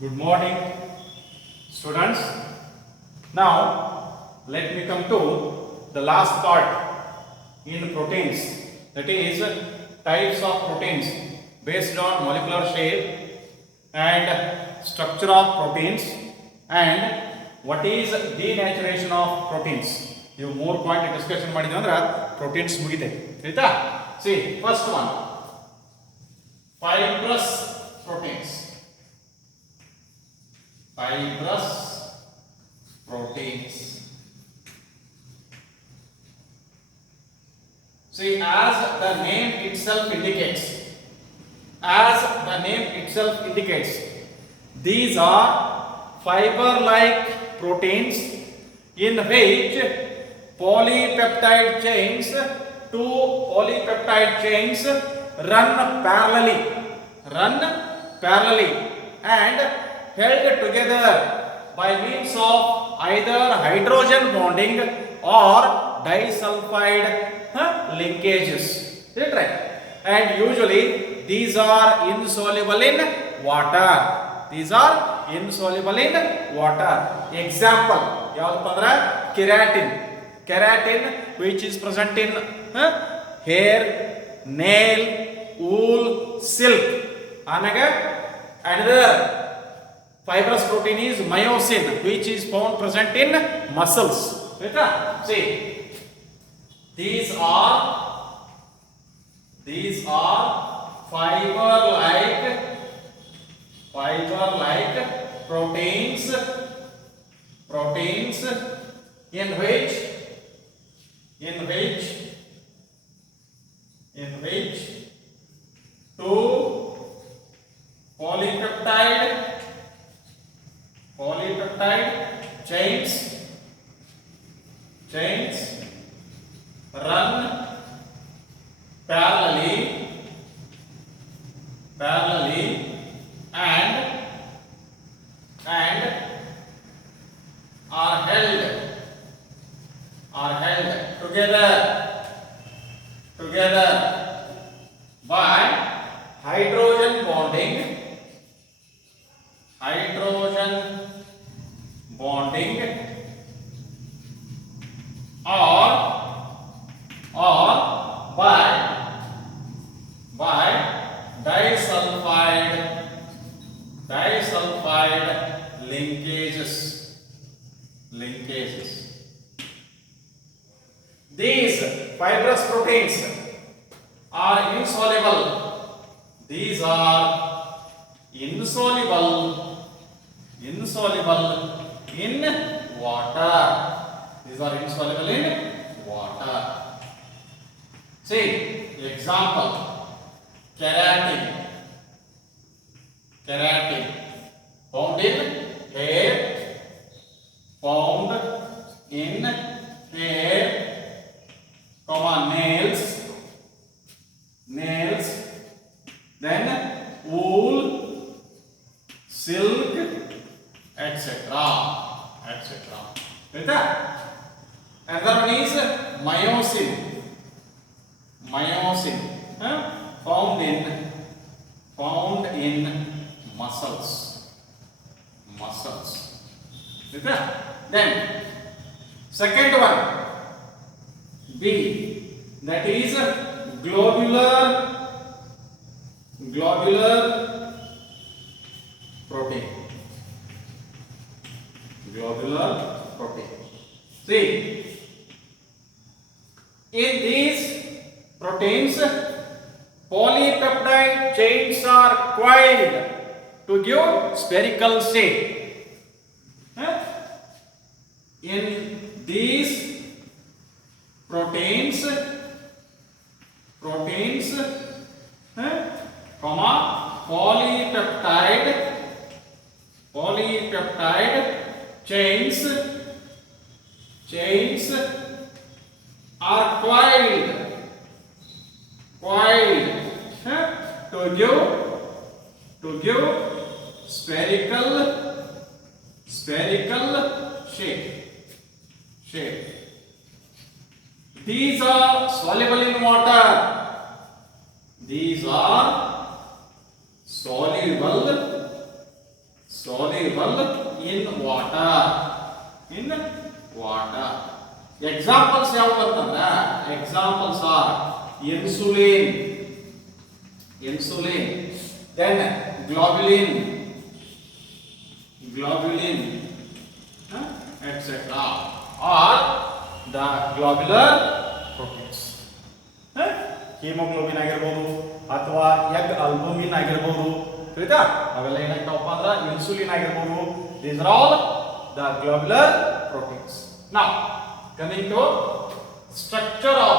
Good morning, students. Now, let me come to the last part in proteins. That is, types of proteins based on molecular shape and structure of proteins, and what is denaturation of proteins. You more point discussion ಮಾಡಿದ್ವಿ ಅಂದ್ರೆ proteins ಮುಗಿದೆ ಆಯ್ತಾ. See, first one, fibrous proteins. Fibrous proteins. See, as the name itself indicates, these are fiber-like proteins in which polypeptide chains, two polypeptide chains run parallelly and held together by means of either hydrogen bonding or disulfide linkages. Is it right? And usually these are insoluble in water. Example, ಯಾವದಪ್ಪ ಅಂದ್ರೆ keratin which is present in hair, nail, wool, silk. ಆಮೇಲೆ another fibrous protein is myosin which is found present in muscles. Right? See, these are fiber like proteins in which two polypeptide chains run parallelly and are held together by hydrogen bonding or by disulfide linkages. These fibrous proteins are insoluble. These are insoluble in water. See, example, keratin found in hair, nails, then wool, silk, etc. Right? Another one is myosin, found in muscles. Right? Then second one, B, that is globular protein. See, in these proteins, polypeptide chains are coiled to give spherical shape. In these proteins, polypeptide chains are coiled to give spherical shape. These are soluble in water. These are soluble soluble in water. In water. Examples yavu antandra, examples are insulin, then globulin, etc. or the globular proteins. Hemoglobin ಆಗಿರಬಹುದು ಅಥವಾ egg albumin ಆಗಿರಬಹುದು, ತಿಳಿತಾ? ಅವೆಲ್ಲ ಏನಾಗ್ತಾವಪ್ಪ ಅಂದ್ರೆ insulin ಆಗಿರಬಹುದು. These are all the globular proteins. Now coming to structure of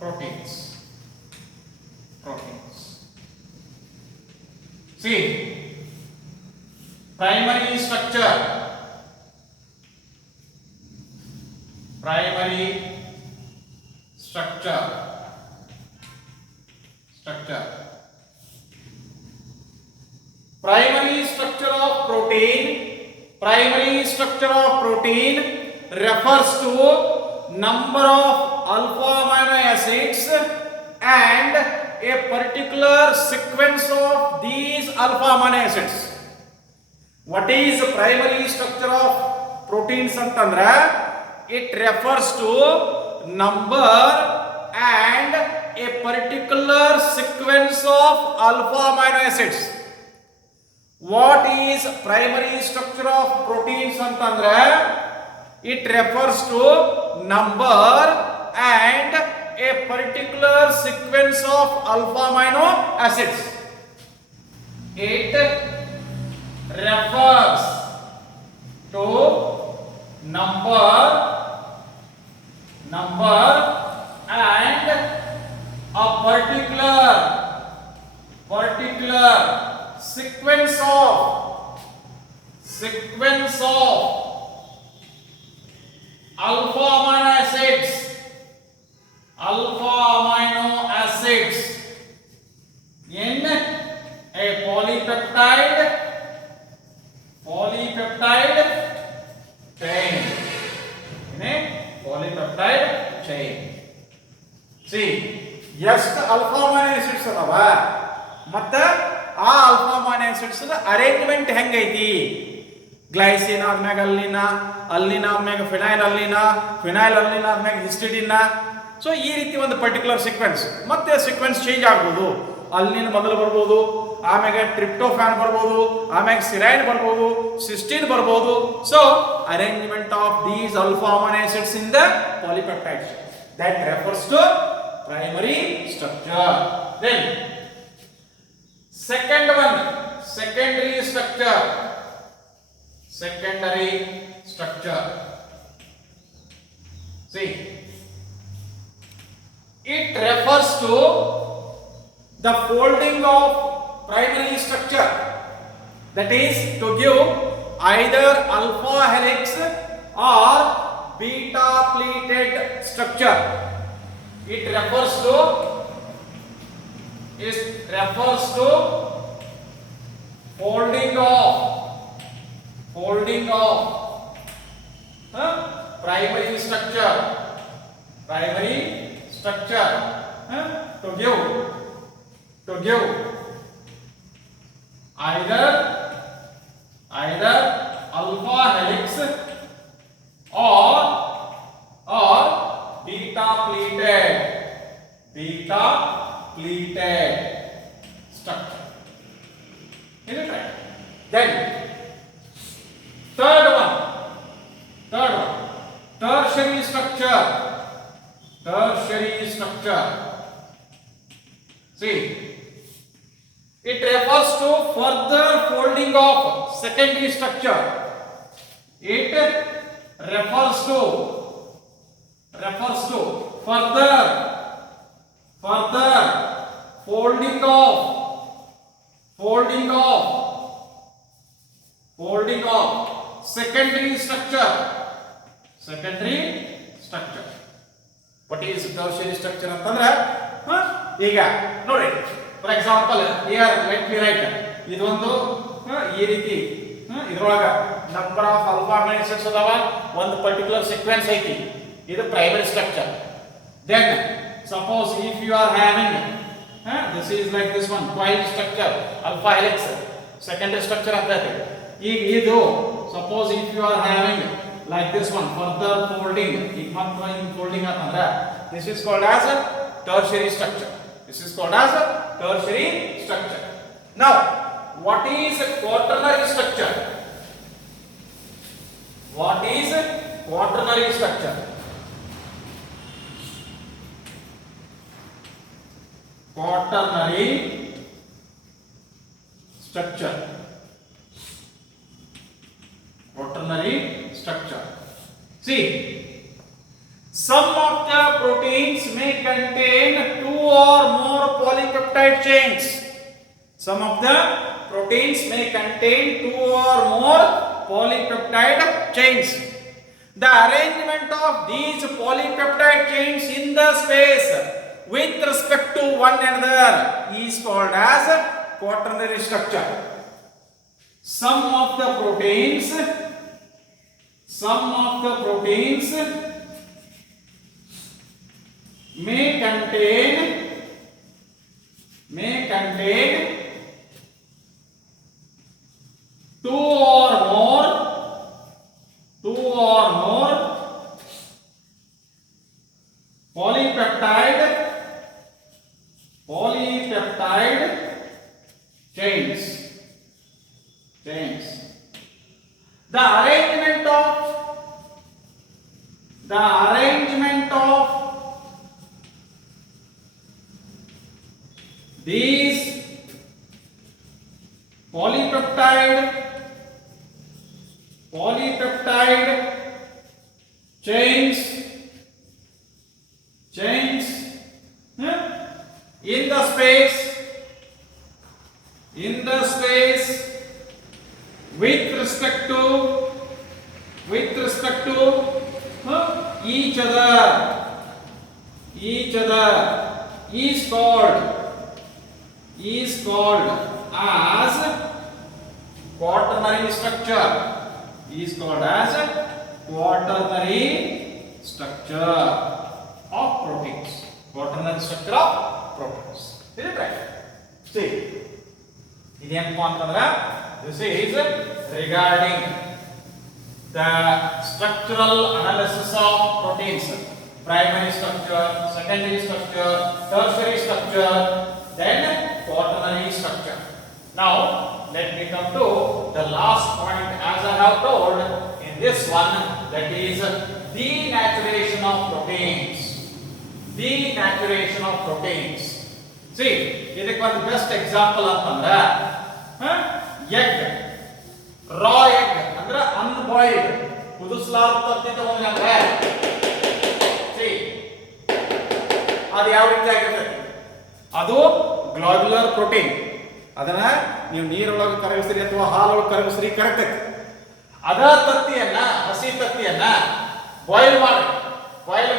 proteins. See, primary structure. Primary structure of protein refers to number of alpha amino acids and a particular sequence of these alpha amino acids. What is the primary structure of proteins antandra? It refers to number and a particular sequence of alpha amino acids. What is primary structure of proteins antandra? It refers to number and a particular sequence of alpha amino acids. It refers to number and a particular sequence of alpha amino acids in a polypeptide chain. See, ಎಷ್ಟು alpha amino acids ಅದಾವ ಮತ್ತ ಆ alpha amino acids arrangement ಹೆಂಗೈತಿ? Glycine ಆದ್ಮ್ಯಾಗ ಅಲ್ಲಿನ ಆದ್ಮ್ಯಾಗ phenyl ಆದ್ಮ್ಯಾಗ histidine. So ಈ ರೀತಿ ಒಂದು particular sequence, ಮತ್ತೆ ಸೀಕ್ವೆನ್ಸ್ ಚೇಂಜ್ ಆಗ್ಬೋದು. ಅಲ್ಲಿನ ಮೊದಲು ಬರ್ಬೋದು, ಆಮ್ಯಾಗ ಟ್ರಿಪ್ಟೋಫ್ಯಾನ್ ಬರ್ಬೋದು, ಆಮ್ಯಾಗ ಸಿರೈನ್ ಬರ್ಬೋದು, ಸಿಸ್ಟಿನ್ ಬರ್ಬೋದು. So arrangement of these alpha amino acids in the polypeptide chain, that refers to primary structure. Then second one, secondary structure. See, it refers to the folding of primary structure, that is to give either alpha helix or beta pleated structure. It refers to folding of primary structure to give either alpha helix or beta pleated structure. Is it right? Then third one, tertiary structure. See, it refers to further folding of secondary structure. It refers to further folding of secondary structure. What is tertiary structure ಅಂತಂದ್ರೆ ಈಗ ನೋಡಿ, for example here let me write. ಇದೊಂದು ಈ ರೀತಿ ಇದರೊಳಗ number of alpha amino acids ಅದಾವ, ಒಂದು particular sequence ಐತಿ. ಇದು primary structure. Then suppose if you are having This is like this one, coil structure, alpha helix, secondary structure of that. Idu, suppose if you are having like this one, further folding, folding up, this is called as a tertiary structure. This is called as a tertiary structure. Now, what is a quaternary structure? What is a quaternary structure? Quaternary structure. Quaternary structure. See, some of the proteins may contain 2 or more polypeptide chains. Some of the proteins may contain 2 or more polypeptide chains. The arrangement of these polypeptide chains in the space with respect to one another is called as quaternary structure. Some of the proteins may contain 2 or more polypeptide chains. The arrangement of these polypeptide chains in the space with respect to each other is called as quaternary structure. Quaternary structure of proteins. Quaternary structure of proteins. Is it right? See, this is regarding the structural analysis of proteins. Primary structure, secondary structure, tertiary structure, then quaternary structure. Now, let me come to the last point as I have told in this one, that is denaturation of proteins. Denaturation of proteins. See, ಇದಕ್ಕೆ ಒಂದು best example ಅಂತಂದ್ರೆ egg, ರಾ egg ಅಂದ್ರೆ ಅನ್ಬಾಯ್ಲ್ಡ್, ಕುದಿಸಲಾರ್ದ ತತ್ತಿ ತಗೊಂಡ್ರೆ ಅದು ಯಾವ ರೀತಿ ಆಗಿರ್ತದೆ? ಅದು ಗ್ಲೋಬ್ಯುಲರ್ ಪ್ರೋಟೀನ್. ಅದನ್ನ ನೀವು ನೀರೊಳಗೆ ಕರಗಿಸ್ರಿ ಅಥವಾ ಹಾಲೊಳಗೆ ಕರಗಿಸ್ರಿ ಕರಗ್ತೈತಿ. ಅದ ತತ್ತಿಯನ್ನ, ಹಸಿ ತತ್ತಿಯನ್ನ ಬಾಯ್ಲ್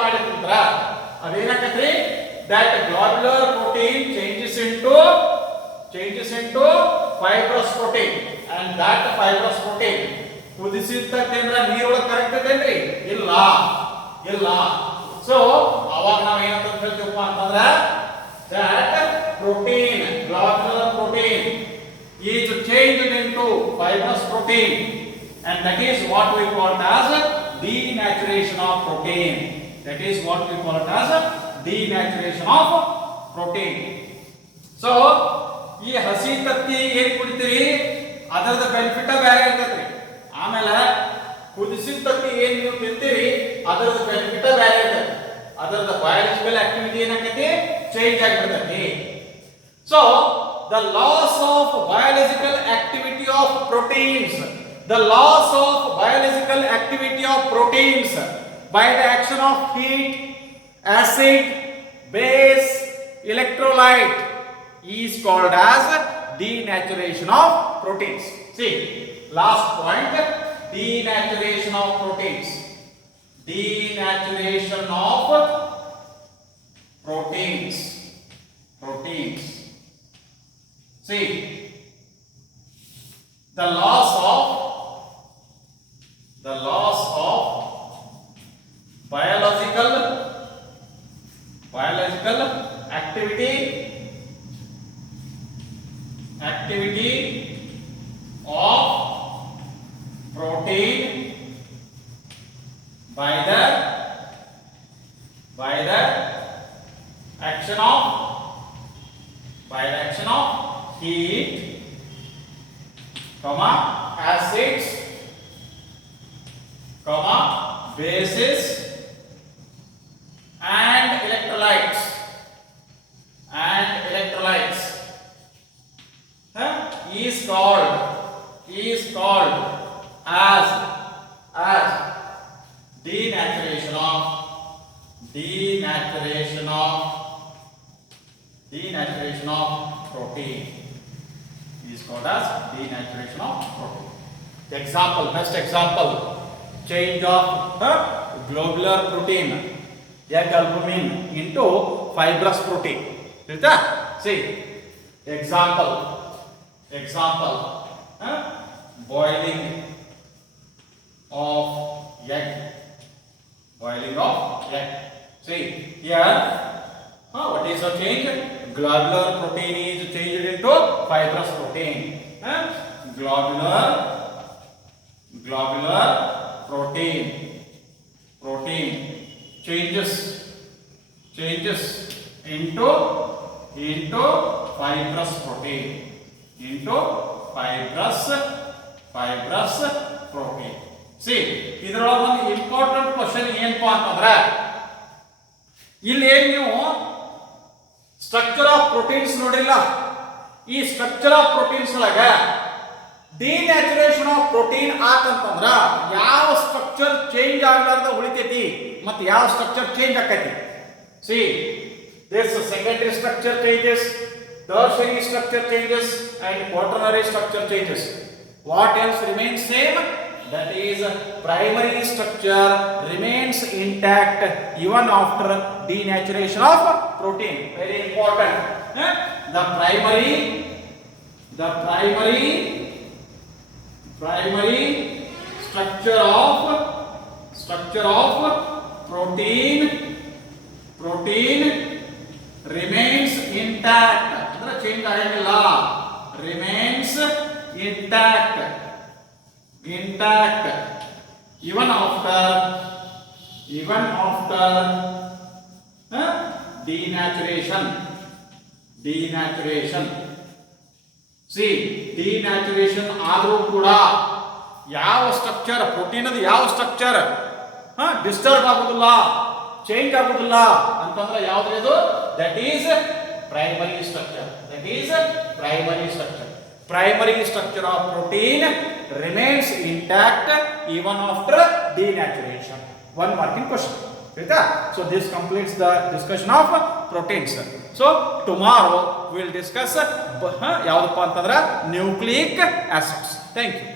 ಮಾಡಿದ್ರ ಅದೇನಾಕತ್ರಿ? that globular protein changes into fibrous protein, and that fibrous protein ಕುದಿಸಿರ್ತೇಂದ್ರ ನೀರೊಳಗೆ ಕರಗ್ತದೇನ್ರಿ? ಇಲ್ಲ. ಸೊ ಅವಾಗ ನಾವು ಏನಂತ ಹೇಳ್ತೀವಪ್ಪ ಅಂತಂದ್ರೆ that protein, globular protein is changed into fibrous protein, and that is what we call it as denaturation of protein. Denaturation of protein. So ಈ ಹಸಿ ತತ್ತಿ ಏನ್ ಕುಡಿತೀರಿ ಅದರದ ಬೆನಿಫಿಟ್ ಬೇರೆ ಇರ್ತೈತ್ರಿ. ಆಮೇಲೆ ಕುದಿಸಿದ ತತ್ತಿ ಏನ್ ನೀವು ತಿಂತೀರಿ ಅದರದ ಬೆನಿಫಿಟ್ ಬೇರೆ ಇರ್ತೈತಿ. ಅದರದ ಬಯಾಲಜಿಕಲ್ ಆಕ್ಟಿವಿಟಿ ಏನಾಗೈತಿ? ಚೇಂಜ್ ಆಗಿರ್ತೈತಿ. So the loss of biological activity of proteins, by the action of heat, acid, base, electrolyte is called as denaturation of proteins. See, last point, denaturation of proteins. See, the loss of biological activity activity of protein by the action of heat, comma acids, comma bases and electrolytes is called as denaturation of protein. Is called as denaturation of protein. Example, best example, change of globular protein, egg albumin, into fibrous protein. See, example, boiling of egg. See here, what is the change? Globular protein is changed into fibrous protein. Globular protein changes into fibrous protein, See, ಇದರೊಳಗೆ ಒಂದು important question ಏನಪ್ಪಾ ಅಂತಂದ್ರೆ, ಇಲ್ಲಿ ಏನು ನೀವು structure of proteins ನೋಡಿಲ್ಲ. ಈ structure of proteins ಒಳಗ ಡಿನ್ಯಾಚುರೇಷನ್ ಆಫ್ ಪ್ರೋಟೀನ್ ಆತಂತಂದ್ರ ಯಾವ ಸ್ಟ್ರಕ್ಚರ್ ಚೇಂಜ್ ಆಗಲಾರ್ದ ಉಳಿತೈತಿ ಮತ್ತು ಯಾವ ಸ್ಟ್ರಕ್ಚರ್ ಚೇಂಜ್ ಆಕೈತಿ. See this secondary structure changes, tertiary structure changes and quaternary structure changes. What else remains same? That is primary structure remains intact even after denaturation of protein. Very important. The primary structure of protein remains intact. Change ಆಗಂಗಿಲ್ಲ. Remains intact even after denaturation. See, denaturation ಆದರೂ ಕೂಡ ಯಾವ structure protein ಅದು ಯಾವ structure disturb ಆಗುದಿಲ್ಲ, change ಆಗುದಿಲ್ಲ ಅಂತಂದ್ರೆ ಯಾವ್ದು ಇದು? That is primary structure. Primary structure of protein remains intact even after denaturation. One marking question. So this completes the discussion of proteins. So tomorrow we will discuss nucleic acids. Thank you.